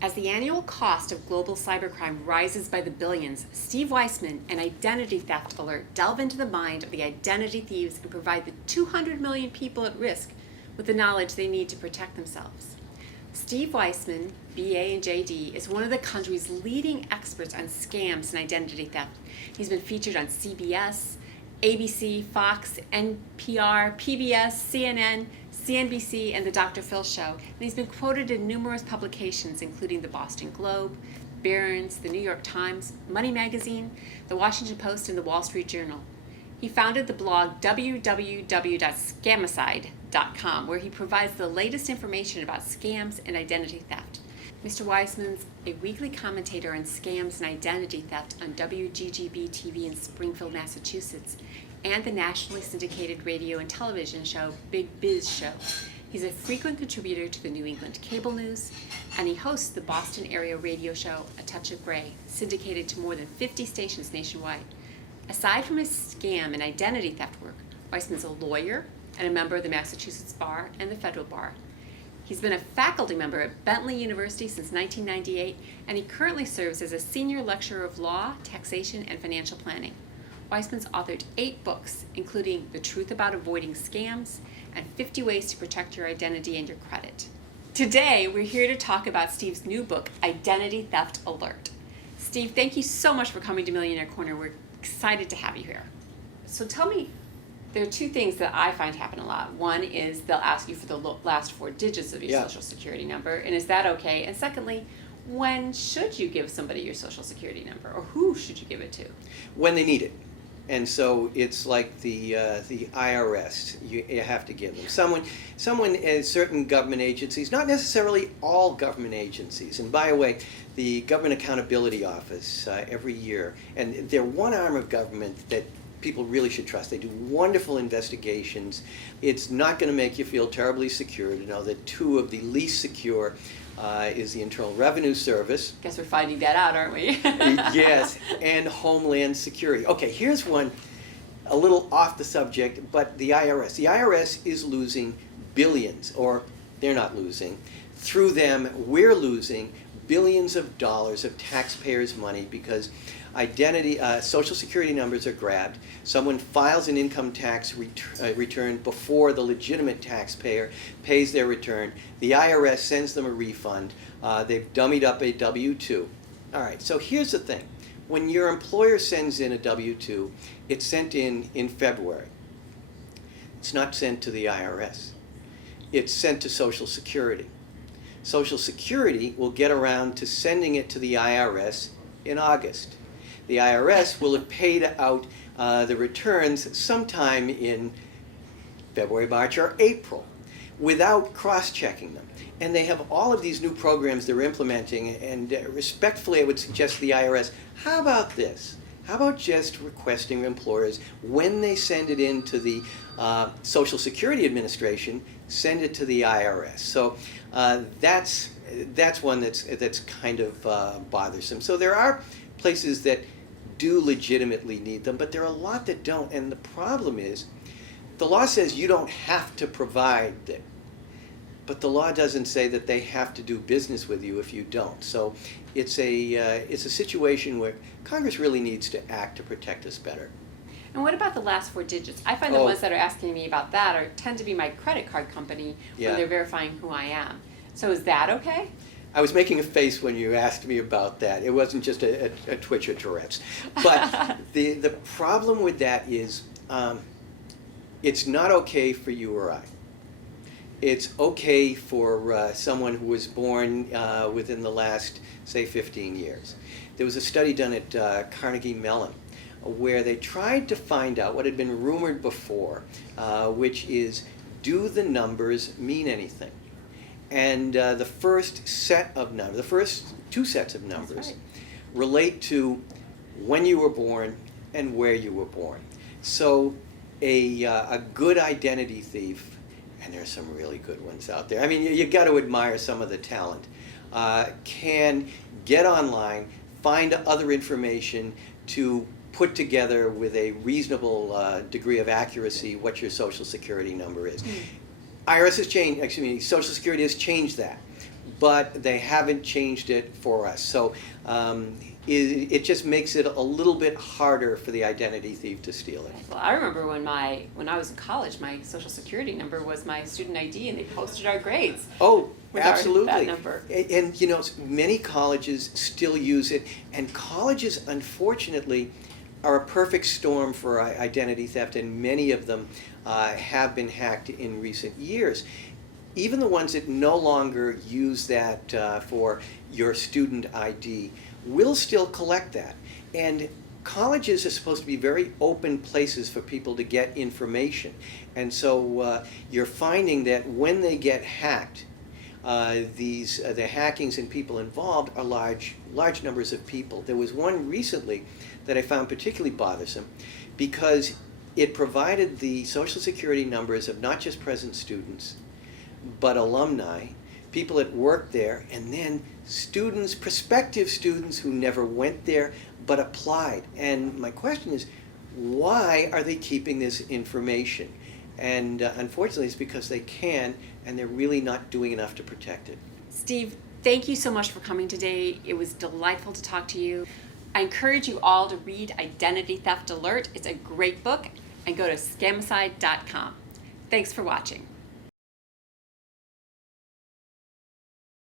As the annual cost of global cybercrime rises by the billions, Steve Weisman and Identity Theft Alert delve into the mind of the identity thieves and provide the 200 million people at risk with the knowledge they need to protect themselves. Steve Weisman, BA and JD, is one of the country's leading experts on scams and identity theft. He's been featured on CBS, ABC, Fox, NPR, PBS, CNN, CNBC, and The Dr. Phil Show. And he's been quoted in numerous publications, including the Boston Globe, Barron's, the New York Times, Money Magazine, the Washington Post, and the Wall Street Journal. He founded the blog www.scamicide.com, where he provides the latest information about scams and identity theft. Mr. Weisman's a weekly commentator on scams and identity theft on WGGB TV in Springfield, Massachusetts, and the nationally syndicated radio and television show Big Biz Show. He's a frequent contributor to the New England Cable News, and he hosts the Boston area radio show A Touch of Gray, syndicated to more than 50 stations nationwide. Aside from his scam and identity theft work, Weisman's a lawyer and a member of the Massachusetts Bar and the Federal Bar. He's been a faculty member at Bentley University since 1998, and he currently serves as a senior lecturer of law, taxation, and financial planning. Weisman's authored 8 books, including The Truth About Avoiding Scams and 50 Ways to Protect Your Identity and Your Credit. Today, we're here to talk about Steve's new book, Identity Theft Alert. Steve, thank you so much for coming to Millionaire Corner. We're excited to have you here. So tell me, there are 2 things that I find happen a lot. One is they'll ask you for the last 4 digits of your social security number, and is that okay? And secondly, when should you give somebody your social security number, or who should you give it to? When they need it. And so it's like the IRS. You have to give them someone at certain government agencies, not necessarily all government agencies. And by the way, the Government Accountability Office every year, and they're one arm of government that people really should trust. They do wonderful investigations. It's not going to make you feel terribly secure to know that 2 of the least secure is the Internal Revenue Service. Guess we're finding that out, aren't we? Yes, and Homeland Security. Okay, here's one, a little off the subject, but the IRS. The IRS is losing billions, or they're not losing. Through them, we're losing billions of dollars of taxpayers' money because social security numbers are grabbed. Someone files an income tax return before the legitimate taxpayer pays their return. The IRS sends them a refund. They've dummied up a W-2. All right, so here's the thing. When your employer sends in a W-2, it's sent in February. It's not sent to the IRS. It's sent to Social Security. Social Security will get around to sending it to the IRS in August. The IRS will have paid out the returns sometime in February, March, or April without cross-checking them. And they have all of these new programs they're implementing, and respectfully I would suggest to the IRS, how about this? How about just requesting employers, when they send it in to the Social Security Administration, send it to the IRS. So that's one that's kind of bothersome. So there are places that do legitimately need them, but there are a lot that don't. And the problem is, the law says you don't have to provide it, but the law doesn't say that they have to do business with you if you don't. So it's a situation where Congress really needs to act to protect us better. And what about the last 4 digits? I find the ones that are asking me about that tend to be my credit card company when they're verifying who I am. So is that okay? I was making a face when you asked me about that. It wasn't just a twitch of Tourette's. But the problem with that is it's not okay for you or I. It's okay for someone who was born within the last, say, 15 years. There was a study done at Carnegie Mellon where they tried to find out what had been rumored before, which is, do the numbers mean anything? And the first 2 sets of numbers relate to when you were born and where you were born. So a good identity thief, and there's some really good ones out there. I mean, you got to admire some of the talent. Can get online, find other information to put together with a reasonable degree of accuracy what your Social Security number is. IRS has changed, Social Security has changed that. but they haven't changed it for us. So it just makes it a little bit harder for the identity thief to steal it. Well, I remember when I was in college, my social security number was my student ID, and they posted our grades. Oh, with that absolutely. number. And you know, many colleges still use it, and colleges, unfortunately, are a perfect storm for identity theft, and many of them have been hacked in recent years. Even the ones that no longer use that for your student ID will still collect that. And colleges are supposed to be very open places for people to get information. And so you're finding that when they get hacked, the hackings and people involved are large numbers of people. There was one recently that I found particularly bothersome because it provided the social security numbers of not just present students, but alumni, people that worked there, and then students, prospective students who never went there but applied. And my question is, why are they keeping this information? And unfortunately, it's because they can, and they're really not doing enough to protect it. Steve, thank you so much for coming today. It was delightful to talk to you. I encourage you all to read Identity Theft Alert. It's a great book, and go to scamicide.com. Thanks for watching.